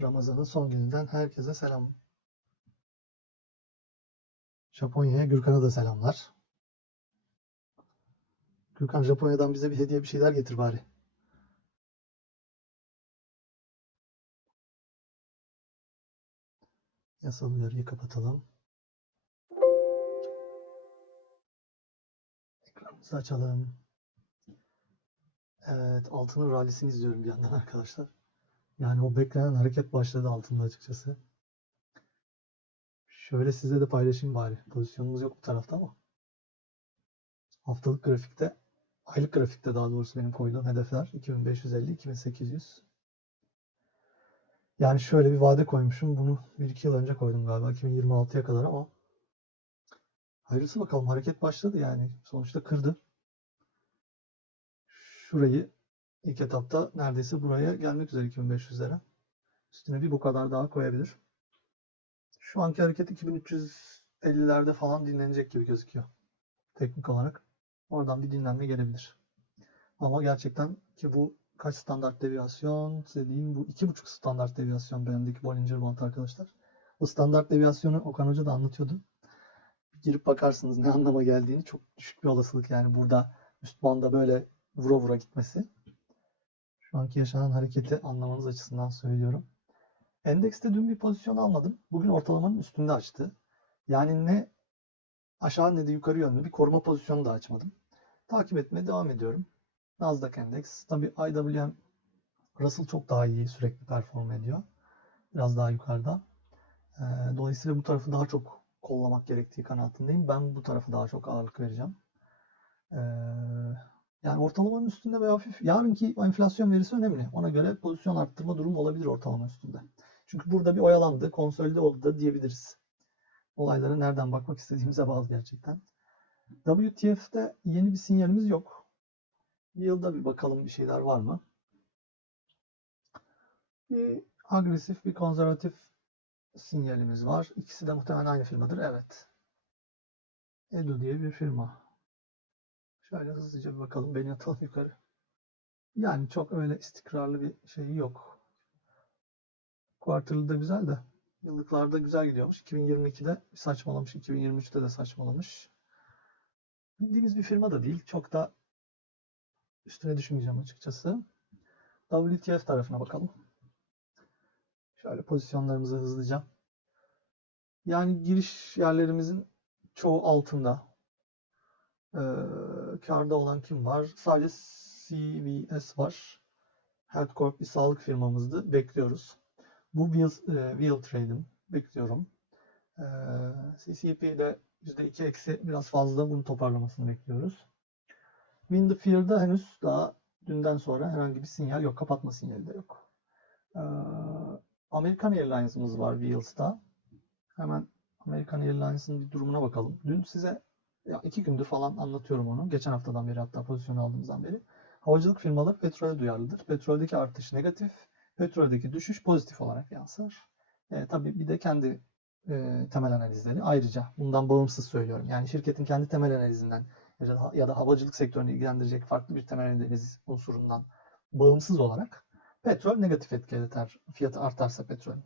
Ramazan'ın son gününden herkese selam. Japonya'ya Gürkan'a da selamlar. Gürkan Japonya'dan bize bir hediye bir şeyler getir bari. Yasal uyarıyı kapatalım. Ekranımızı açalım. Evet, altının rallisini izliyorum bir yandan arkadaşlar. Yani o beklenen hareket başladı altında açıkçası. Şöyle size de paylaşayım bari. Pozisyonumuz yok bu tarafta ama. Haftalık grafikte, aylık grafikte daha doğrusu benim koyduğum hedefler 2550, 2800. Yani şöyle bir vade koymuşum. Bunu 1-2 yıl önce koydum galiba 2026'ya kadar ama hayırlısı bakalım hareket başladı yani. Sonuçta kırdı. Şurayı ilk etapta neredeyse buraya gelmek üzere 2500'lere. Üstüne bir bu kadar daha koyabilir. Şu anki hareket 2350'lerde falan dinlenecek gibi gözüküyor. Teknik olarak. Oradan bir dinlenme gelebilir. Ama gerçekten ki bu kaç standart deviyasyon dediğim bu iki buçuk standart deviyasyon bendeki Bollinger Band arkadaşlar. Bu standart deviyasyonu Okan Hoca da anlatıyordu. Girip bakarsınız ne anlama geldiğini çok düşük bir olasılık yani burada üst banda böyle vura vura gitmesi. Şu anki yaşanan hareketi anlamanız açısından söylüyorum. Endekste dün bir pozisyon almadım. Bugün ortalamanın üstünde açtı. Yani ne aşağı ne de yukarı yönlü bir koruma pozisyonu da açmadım. Takip etmeye devam ediyorum. Nasdaq Endeks. Tabi IWM Russell çok daha iyi sürekli perform ediyor. Biraz daha yukarıda. Ee, Dolayısıyla bu tarafı daha çok kollamak gerektiği kanaatindeyim. Ben bu tarafı daha çok ağırlık vereceğim. Ee, yani ortalamanın üstünde ve hafif. Yarınki enflasyon verisi önemli. Ona göre pozisyon arttırma durumu olabilir ortalama üstünde. Çünkü burada bir oyalandı, konsolide oldu da diyebiliriz. Olaylara nereden bakmak istediğimize bağlı gerçekten. WTF'de yeni bir sinyalimiz yok. Yılda bir bakalım bir şeyler var mı? Bir agresif, bir konservatif sinyalimiz var. İkisi de muhtemelen aynı firmadır. Evet. Edu diye bir firma. Şöyle hızlıca bir bakalım. Beni atalım yukarı. Yani çok öyle istikrarlı bir şeyi yok. Quarterly da güzel de yıllıklarda güzel gidiyormuş. 2022'de saçmalamış, 2023'te de saçmalamış. Bildiğimiz bir firma da değil. Çok da üstüne düşmeyeceğim açıkçası. WTF tarafına bakalım. Şöyle pozisyonlarımızı hızlıca. Yani giriş yerlerimizin çoğu altında. Ee, karda olan kim var? Sadece CVS var. Health bir sağlık firmamızdı. Bekliyoruz. Bu Wheel, e, Wheel Trade'im. Bekliyorum. Ee, CCP'de %2 eksi biraz fazla bunu toparlamasını bekliyoruz. Win the Fear'da henüz daha dünden sonra herhangi bir sinyal yok. Kapatma sinyali de yok. Ee, American Airlines'ımız var Wheels'ta. Hemen American Airlines'ın bir durumuna bakalım. Dün size ya iki gündür falan anlatıyorum onu. Geçen haftadan beri hatta pozisyon aldığımızdan beri. Havacılık firmaları petrole duyarlıdır. Petroldeki artış negatif, petroldeki düşüş pozitif olarak yansır. E, tabii bir de kendi e, temel analizleri ayrıca bundan bağımsız söylüyorum. Yani şirketin kendi temel analizinden ya da, ya da havacılık sektörünü ilgilendirecek farklı bir temel analiz unsurundan bağımsız olarak petrol negatif etki eder. Fiyatı artarsa petrolün.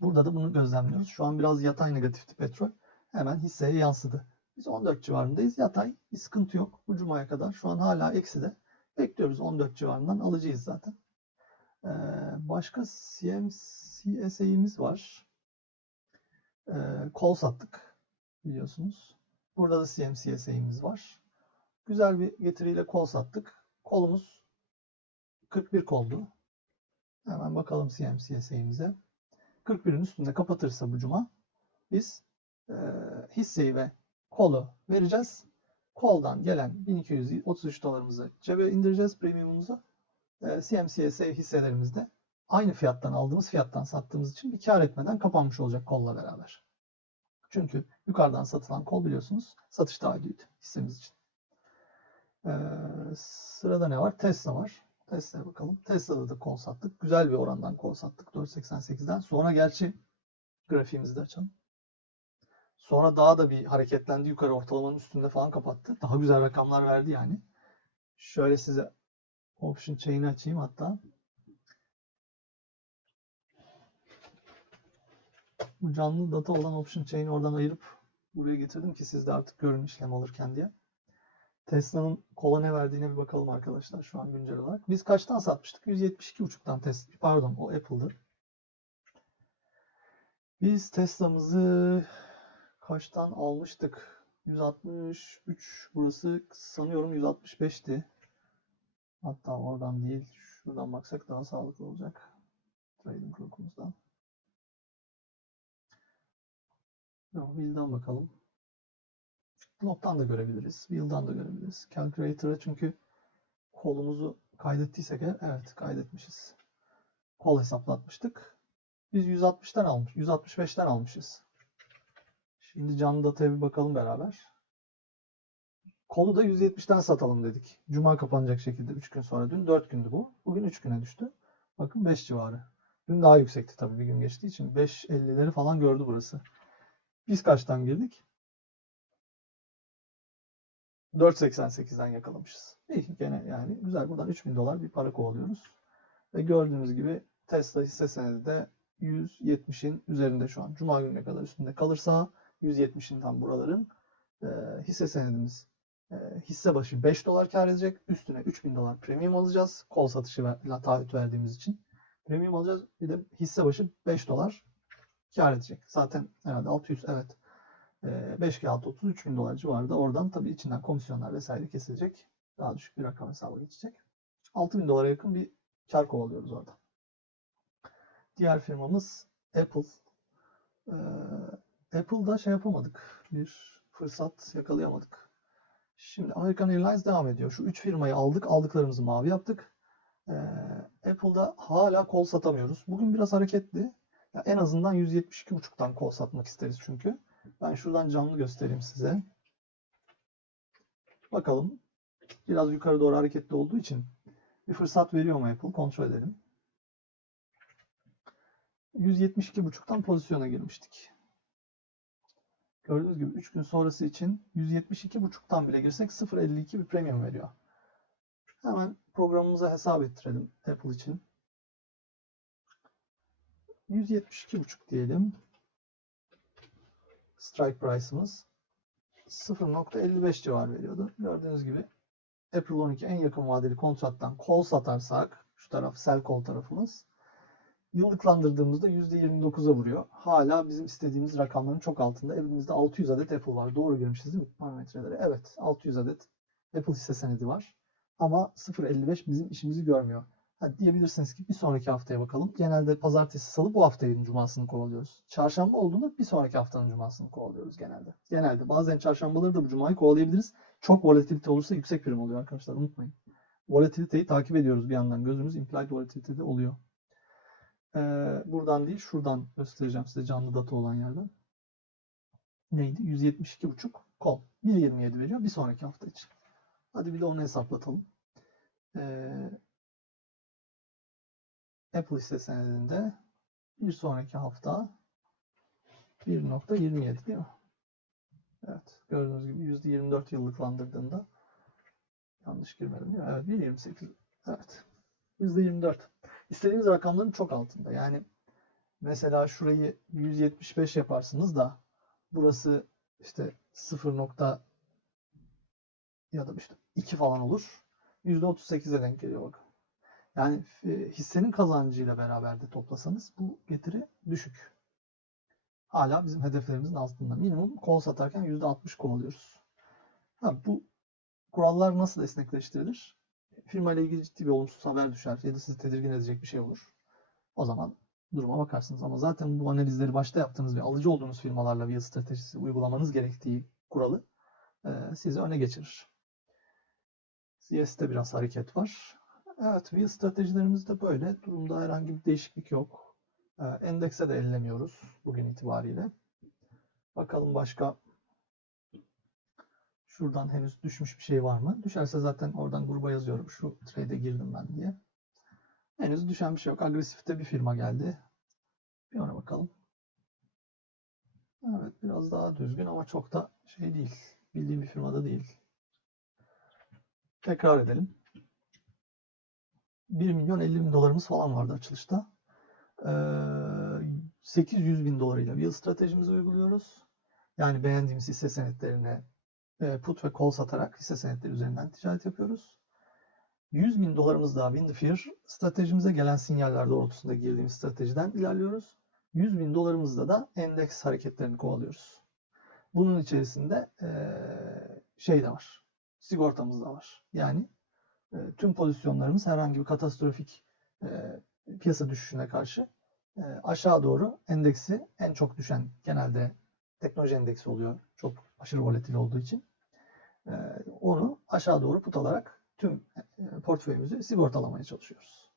Burada da bunu gözlemliyoruz. Şu an biraz yatay negatifti petrol. Hemen hisseye yansıdı. Biz 14 civarındayız. Yatay. Bir sıkıntı yok. Bu cumaya kadar. Şu an hala eksi de. Bekliyoruz 14 civarından. Alıcıyız zaten. Ee, başka CMCSA'imiz var. Ee, kol sattık. Biliyorsunuz. Burada da CMCSA'imiz var. Güzel bir getiriyle kol sattık. Kolumuz 41 koldu. Hemen bakalım CMCSA'imize. 41'in üstünde kapatırsa bu cuma biz e, hisseyi ve kolu vereceğiz. Koldan gelen 1233 dolarımızı cebe indireceğiz premiumumuzu. E, CMCSA hisselerimizde aynı fiyattan aldığımız fiyattan sattığımız için bir kar etmeden kapanmış olacak kolla beraber. Çünkü yukarıdan satılan kol biliyorsunuz satış taahhüdüydü hissemiz için. Ee, sırada ne var? Tesla var. Tesla'ya bakalım. Tesla'da da kol sattık. Güzel bir orandan kol sattık. 4.88'den. Sonra gerçi grafiğimizi de açalım. Sonra daha da bir hareketlendi. Yukarı ortalamanın üstünde falan kapattı. Daha güzel rakamlar verdi yani. Şöyle size option chain'i açayım hatta. Bu canlı data olan option chain'i oradan ayırıp buraya getirdim ki siz de artık görün işlem alırken diye. Tesla'nın kola ne verdiğine bir bakalım arkadaşlar şu an güncel olarak. Biz kaçtan satmıştık? 172.5'tan Tesla. Pardon o Apple'dı. Biz Tesla'mızı kaçtan almıştık? 163 burası sanıyorum 165'ti. Hatta oradan değil şuradan baksak daha sağlıklı olacak. Trading Rook'umuzdan. Yok, bakalım. Log'dan da görebiliriz. Wheel'dan da görebiliriz. Calculator'a çünkü kolumuzu kaydettiysek eğer, evet kaydetmişiz. Kol hesaplatmıştık. Biz 160'tan almış, 165'ten almışız. Şimdi canlı dataya bir bakalım beraber. Kolu da 170'ten satalım dedik. Cuma kapanacak şekilde 3 gün sonra. Dün 4 gündü bu. Bugün 3 güne düştü. Bakın 5 civarı. Dün daha yüksekti tabii bir gün geçtiği için. 5.50'leri falan gördü burası. Biz kaçtan girdik? 4.88'den yakalamışız. İyi gene yani güzel. Buradan 3000 dolar bir para kovalıyoruz. Ve gördüğünüz gibi Tesla hisse senedi de 170'in üzerinde şu an. Cuma gününe kadar üstünde kalırsa 170'inden buraların e, hisse senedimiz e, hisse başı 5 dolar kar edecek. Üstüne 3000 dolar premium alacağız. Kol satışı ve taahhüt verdiğimiz için. Premium alacağız. Bir de hisse başı 5 dolar kar edecek. Zaten herhalde 600 evet. E, 5 kağıt 6 30 3000 dolar civarında. Oradan tabii içinden komisyonlar vesaire kesilecek. Daha düşük bir rakam hesaba geçecek. 6000 dolara yakın bir kar kovalıyoruz orada. Diğer firmamız Apple. Ee, Apple'da şey yapamadık. Bir fırsat yakalayamadık. Şimdi American Airlines devam ediyor. Şu üç firmayı aldık. Aldıklarımızı mavi yaptık. Ee, Apple'da hala kol satamıyoruz. Bugün biraz hareketli. Ya en azından 172.5'tan kol satmak isteriz çünkü. Ben şuradan canlı göstereyim size. Bakalım. Biraz yukarı doğru hareketli olduğu için bir fırsat veriyor mu Apple? Kontrol edelim. 172.5'tan pozisyona girmiştik. Gördüğünüz gibi 3 gün sonrası için 172.5'tan bile girsek 0.52 bir premium veriyor. Hemen programımıza hesap ettirelim Apple için. 172.5 diyelim. Strike price'ımız 0.55 civar veriyordu. Gördüğünüz gibi April 12 en yakın vadeli kontrattan kol satarsak şu taraf sell call tarafımız yıllıklandırdığımızda %29'a vuruyor. Hala bizim istediğimiz rakamların çok altında. Elimizde 600 adet Apple var. Doğru görmüşüz değil mi parametreleri? Evet 600 adet Apple hisse senedi var. Ama 0.55 bizim işimizi görmüyor. Ha, diyebilirsiniz ki bir sonraki haftaya bakalım. Genelde pazartesi salı bu haftanın cumasını kovalıyoruz. Çarşamba olduğunda bir sonraki haftanın cumasını kovalıyoruz genelde. Genelde bazen çarşambaları da bu cumayı kovalayabiliriz. Çok volatilite olursa yüksek prim oluyor arkadaşlar unutmayın. Volatiliteyi takip ediyoruz bir yandan. Gözümüz implied volatilitede oluyor. Ee, buradan değil şuradan göstereceğim size canlı data olan yerden. Neydi? 172.5 kol. 1.27 veriyor bir sonraki hafta için. Hadi bir de onu hesaplatalım. Ee, Apple hisse senedinde bir sonraki hafta 1.27 değil mi? Evet. Gördüğünüz gibi %24 yıllıklandırdığında yanlış girmedim değil mi? Evet 1.28 evet. %24. İstediğiniz rakamların çok altında. Yani mesela şurayı 175 yaparsınız da burası işte 0. ya da işte 2 falan olur. %38'e denk geliyor bakın. Yani hissenin kazancıyla beraber de toplasanız bu getiri düşük. Hala bizim hedeflerimizin altında. Minimum kol satarken %60 kovalıyoruz. Ha, bu kurallar nasıl esnekleştirilir? Firma ile ilgili ciddi bir olumsuz haber düşer ya da sizi tedirgin edecek bir şey olur. O zaman duruma bakarsınız. Ama zaten bu analizleri başta yaptığınız ve alıcı olduğunuz firmalarla bir stratejisi uygulamanız gerektiği kuralı e, sizi öne geçirir. CS'de biraz hareket var. Evet, wheel stratejilerimiz de böyle. Durumda herhangi bir değişiklik yok. E, endekse de ellemiyoruz bugün itibariyle. Bakalım başka Şuradan henüz düşmüş bir şey var mı? Düşerse zaten oradan gruba yazıyorum. Şu trade'e girdim ben diye. Henüz düşen bir şey yok. Agresifte bir firma geldi. Bir ona bakalım. Evet biraz daha düzgün ama çok da şey değil. Bildiğim bir firmada değil. Tekrar edelim. 1 milyon 50 bin dolarımız falan vardı açılışta. Ee, 800 bin dolarıyla bir stratejimizi uyguluyoruz. Yani beğendiğimiz hisse senetlerine put ve call satarak hisse senetleri üzerinden ticaret yapıyoruz. 100 bin dolarımız daha Win stratejimize gelen sinyaller doğrultusunda girdiğimiz stratejiden ilerliyoruz. 100 bin dolarımızda da endeks hareketlerini kovalıyoruz. Bunun içerisinde eee, şey de var. Sigortamız da var. Yani e, tüm pozisyonlarımız herhangi bir katastrofik e, piyasa düşüşüne karşı e, aşağı doğru endeksi en çok düşen genelde teknoloji endeksi oluyor. Çok aşırı volatil olduğu için. E, onu aşağı doğru put alarak tüm e, portföyümüzü sigortalamaya çalışıyoruz.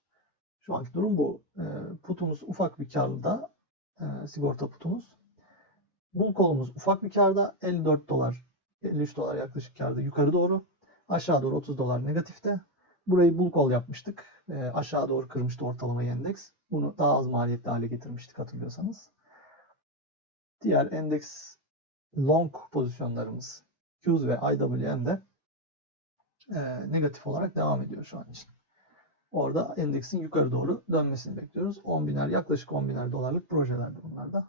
Şu anki durum bu. E, putumuz ufak bir karda, e, sigorta putumuz. Bull kolumuz ufak bir karda, 54 dolar, 53 dolar yaklaşık karda yukarı doğru. Aşağı doğru 30 dolar negatifte. Burayı bull call yapmıştık. E, aşağı doğru kırmıştı ortalamayı endeks. Bunu daha az maliyetli hale getirmiştik hatırlıyorsanız. Diğer endeks long pozisyonlarımız Qs ve IWM'de e, negatif olarak devam ediyor şu an için. Orada endeksin yukarı doğru dönmesini bekliyoruz. 10 biner, yaklaşık 10 biner dolarlık projelerdi bunlar da.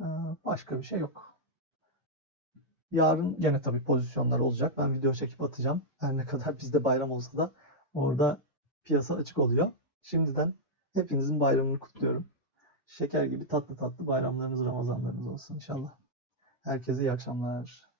E, başka bir şey yok. Yarın gene tabii pozisyonlar olacak. Ben video çekip atacağım. Her ne kadar bizde bayram olsa da orada piyasa açık oluyor. Şimdiden hepinizin bayramını kutluyorum. Şeker gibi tatlı tatlı bayramlarınız, Ramazanlarınız olsun inşallah. Herkese iyi akşamlar.